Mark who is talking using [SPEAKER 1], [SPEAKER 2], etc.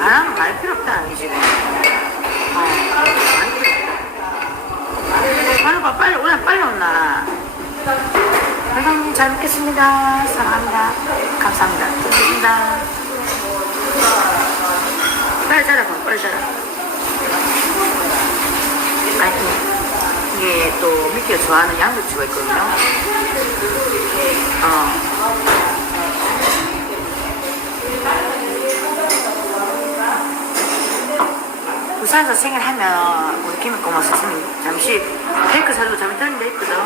[SPEAKER 1] 안 하면 말 필요 없다 이. 어, 말 필요 없다. 빨리 오늘 빨리 온나. 회장님 잘 먹겠습니다. 사랑합니다. 좋습니다. 자라 봐, 빨리 자라. 아니 이게 또 미끼가 좋아하는 양배추가 있거든요. 어. 부산에서 생일하면 우리 선생님 잠시 케이크 사주고 잠이 드는 데 있거든.